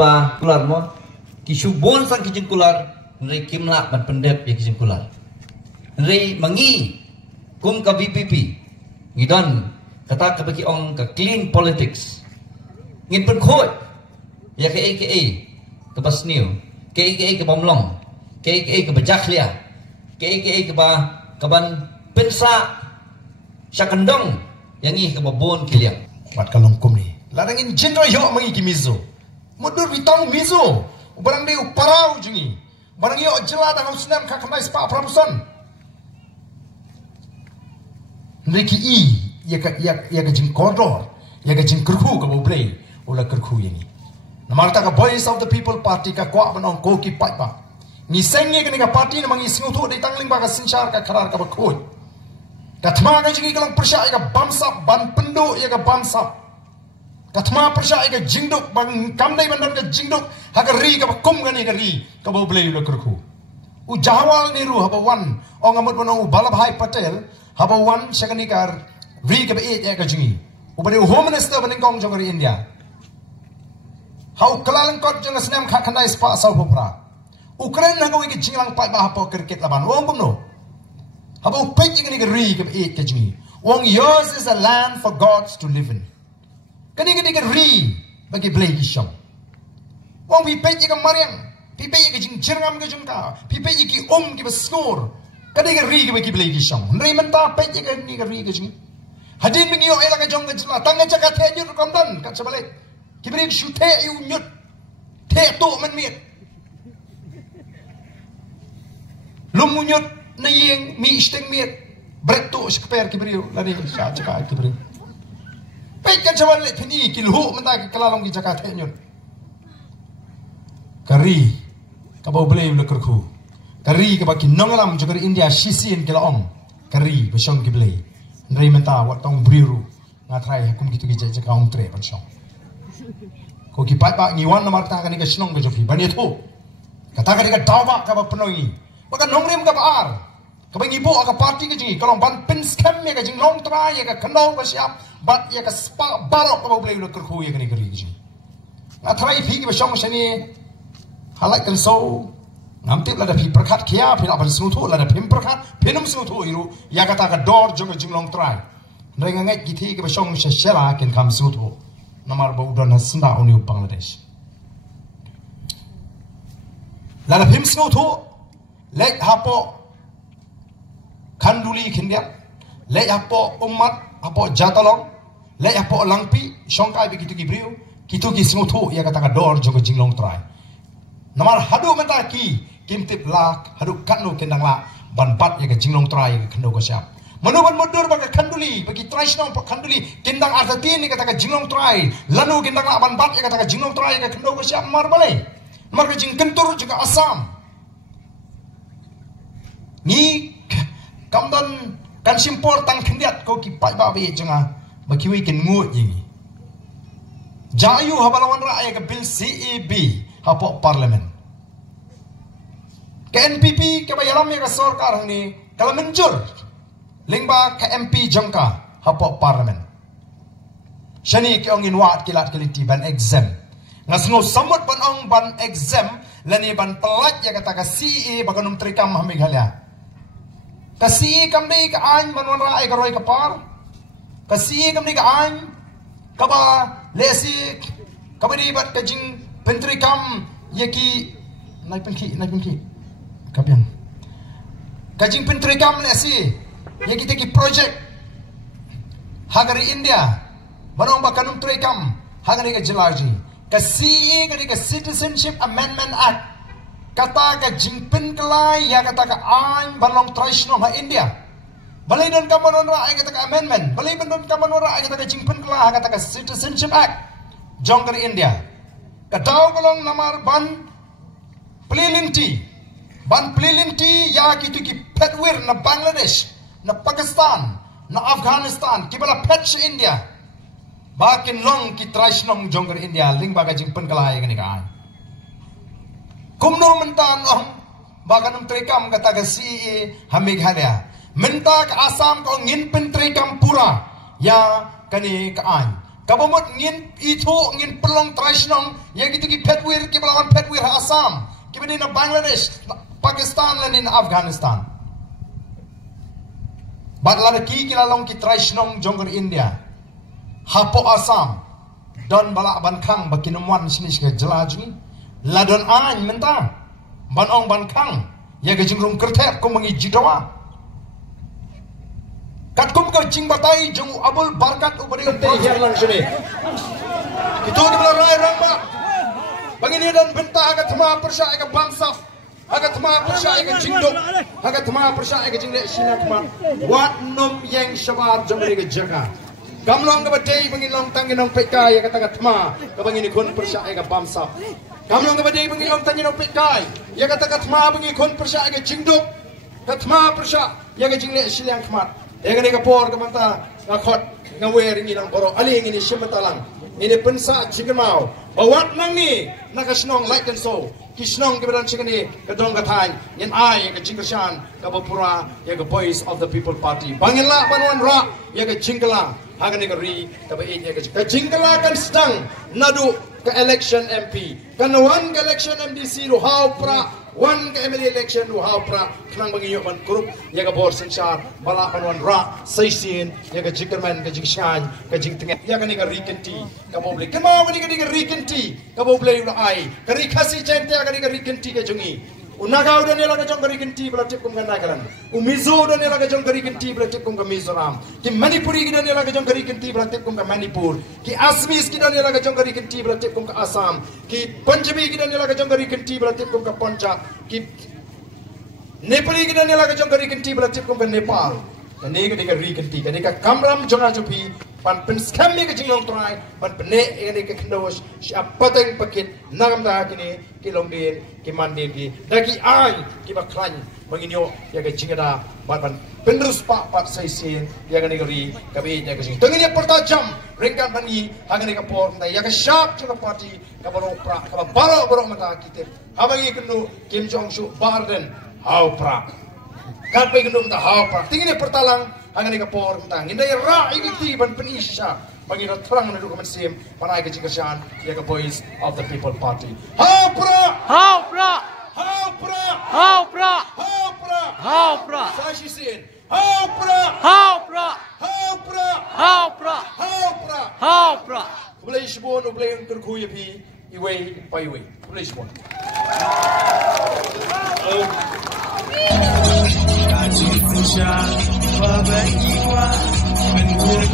keba kular mo kishu bon sang kijing kular nrei kimla ban pendep ya kijing kular nrei mangi kum ka VPP ngidon kata ka bagi ong ka clean politics ngin pen khoi ya ke bas new ke bomlong ke bajaklia ke ban pensa syakandong yang ih ke babon kiliang mat kalong kum ni ladangin jendro yo mangi kimizo mudur bitang mizo barang de parau jungi barang yo jela dang usnam ka kanai spa pramuson Riki ya ka jing kodor ya ka jing kerhu ka boblei ula kerhu yani namarta ka voice of the people party ka kwa banong ko ki pat ba ni sengye ka ni ka party na mangi singu thu de tangling ba ka sinchar ka kharar ka ba khoi ka thma ka jingi ka lang persya ya ka bamsap ban pendo ya ka bamsap ka thma persya ya ka jingduk bang kamdai bandan ka jingduk ha ka ri ka ba kum ka ni ka ri ka boblei ula kerhu u jawal ni ru ha ba wan ong amut banong Balabhai Patel haba wan shakanikar ri ka ba ya ka jingi ubade home minister baning kong jong India hau kalalang kot jong snam kha khandai spa sau phra Ukraine na ko ki jinglang pa ba po cricket laban wong bumno haba pej ni ka ri ka ba ka jingi wong yours is a land for gods to live in kani ka ri bagi blai ki sham wong bi pej ka mariang pi pej ka jing jirngam ka jung ka pi pej ki ki ba skor kadai ka ri ka bagi blai ki sham nrei menta pej ka ni ka ri ka jing hadin mingi yo ela ka jong ka jla tanga cha ka the nyut kom dan ka chabale kibri shu the yu nyut the to man miet lum nyut na yeng mi steng miet brek to skper kibri la ni sa cha ka kibri pej ka chabale thini ki lu menta ka kalalong ki cha ka the nyut kari ka bo blai le kerku kari ka baki nongalam juga India sisin kila om kari besong ki blai nrei menta wat tong briru ngatrai hukum gitu ki jaja ka om tre besong ko ki pat ba ngiwan na marta ka ni ka sinong ka joki bani to kata ka ni ka dawa ka ba penoi baka nongrem ka baar ka ba ngibo ka party ka jingi kalong ban pin scam ya ka jing long try ya ka kandong ka siap bat ya ka spa barok ka ba blai lo kerku ya ka ni kari jingi ngatrai phi ki besong shani halak kan so namtip lada pi perkat kia pi laban senutu lada pim perkat pinum senutu iru ya kata ka dor jong jinglong try nrenga ngai githi ke besong shela ken kam senutu namar ba udon hasnda oni Bangladesh lada pim senutu lek hapo khanduli khindia lek hapo umat hapo jatalong lek hapo langpi shongkai bi gitu ki briu kitu ki senutu ya kata ka dor jong jinglong try namar hadu menta ki kimtip lak hadu kanu kendang la ban bat ya ka jinglong try ka khando ko siap manuban modur baka khanduli bagi traisnong pa khanduli kendang artati ni kata ka jinglong try lanu kendang la ban bat ya kata ka jinglong try ka khando ko siap mar bale mar ka jing kentur juga Assam ni kamdan kan simpor tang khendiat ko ki pai ba be janga baki wi ken ngut yi jayu habalawan ra ya ka bil CEB hapo parlimen ke NPP ke bayaram ya ka sarkar ni kalau menjur lingba ke MP jangka hapo parlimen shani ke ongin wat kilat kiliti ban exam ngasno samut ban ong ban exam lani ban pelat ya kata ka CE baganum trikam hamighalya ka CE kamdei ka an manwan ai ka roi ka par ka CE kamdei ka an ka ba lesi ka bari bat ka jing pentri kam yaki nai penki kapian kajing pentri kam lesi yaki teki project hagari India banong bakanum tri kam hagari ka jelaji ka CE ka Citizenship Amendment Act kata ka jingpen kelai ya kata ka an balong traishno ha India balai don kamanon ra ay kata ka amendment balai don kamanon ra ay kata ka jingpen kelai kata ka Citizenship Act jongkar India Kataw kolong namar ban pelilinti ya kitu ki petwir na Bangladesh na Pakistan na Afghanistan kibala pet sa India bakin long ki traisnong jonggar India ling baga jing penkalay kani kaan kumno mentan ong baga nung trikam kata ka CE hamighalya menta ka Asam ko ngin pen trikam pura ya kani kaan kabamut ngin itu ngin pelong traishnong yang gitu ki petwir ki belawan petwir Assam ki bini na Bangladesh Pakistan dan in Afghanistan badla ki lalong ki traishnong jongger India hapo Assam don balak bankang bakinumwan sinis ke jelajni ladon an mentang banong bankang ya ke jingrum kertep ko mangi jidawa kat kum ka jing batai jung abul barkat ubari te hialang sini itu di belah rai ramba bangini dan bentah aga thma persya aga bangsa aga thma persya aga jingdok aga thma persya aga jingle sina thma wat nom yang shabar jomri ga jaga gamlong ga badai bangin long tanginong pekai aga taga thma ka bangini kun persya aga bangsa gamlong ga badai bangin long tanginong pekai ya ga taga thma bangin kun persya aga jingdok ka thma persya ya ga jingle silang thma yang ini kapor kemanta ngakot ngawer ini nang borok ali ini simatalang ini pensa cikemau bawat nangi nakasnong like and so kisnong keberan cikeni kedong katai yang ai ke cingkershan kabapura ya ke voice of the people party banginlah panuan ra ya ke cingkela hagan ke ri kabai ya ke cingkela kan sedang nadu ke election MP kan wan ke election MDC ru hau pra one ke MLA election du hau pra khnang bangi yoban kurup ya ga bor sanchar bala panwan ra saisin ya ga jikerman ga jikshan ga jingteng ya ga ni ga rikenti ga boble kemau ga ni ga rikenti ga boble ula ai ga rikasi jente ga ni ga rikenti ga jungi unaga udah nela ga jong ga rikenti bla tip kum ga nagaran umizo udah nela ga jong ga rikenti bla tip kum ga mizoram ki manipuri ga nela ga jong ga rikenti bla tip kum ga manipur ki asmis ga nela ga jong ga rikenti bla tip kum ga assam ki panjabi ga nela ga jong ga rikenti bla tip kum ga punjab ki Nepali kita ni laga jong kari kenti belatip kum Nepal, dan ni kita kari kenti, kan kita kamram jonga jupi, pan pen scam ni kita jinglong try, pan pene ini kita kendos, siapa teng pakit, nagam dah kini, kilong din, kimandin di, daki ay, kita klan, menginyo, ya kita jingada, pan penerus pak saisin, ya kita kari, kami ya kita jing, tengini pertajam, ringkan bani, hagan kita por, ya kita sharp juga party, kabarok pra, kabarok mata kita, habangi kenu Kim Jong Su Barden. Hau pra, kapai gendum dah hau pra. Tinggi pertalang, hangan ika por tentang. Indai ra ikiti ban penisha, bagi ro terang na dokumen sim, panai ke jingkershan, ya ke voice of the people party. Hau pra, hau pra, hau pra, hau pra, hau pra, hau pra. Saya sisin, hau pra, hau pra, hau pra, hau pra, hau pra, hau pra. Boleh sebut, boleh terkuyi pi, iway, pa iway. Boleh sebut. Kaji Fisha, Baba Iwa, Menurut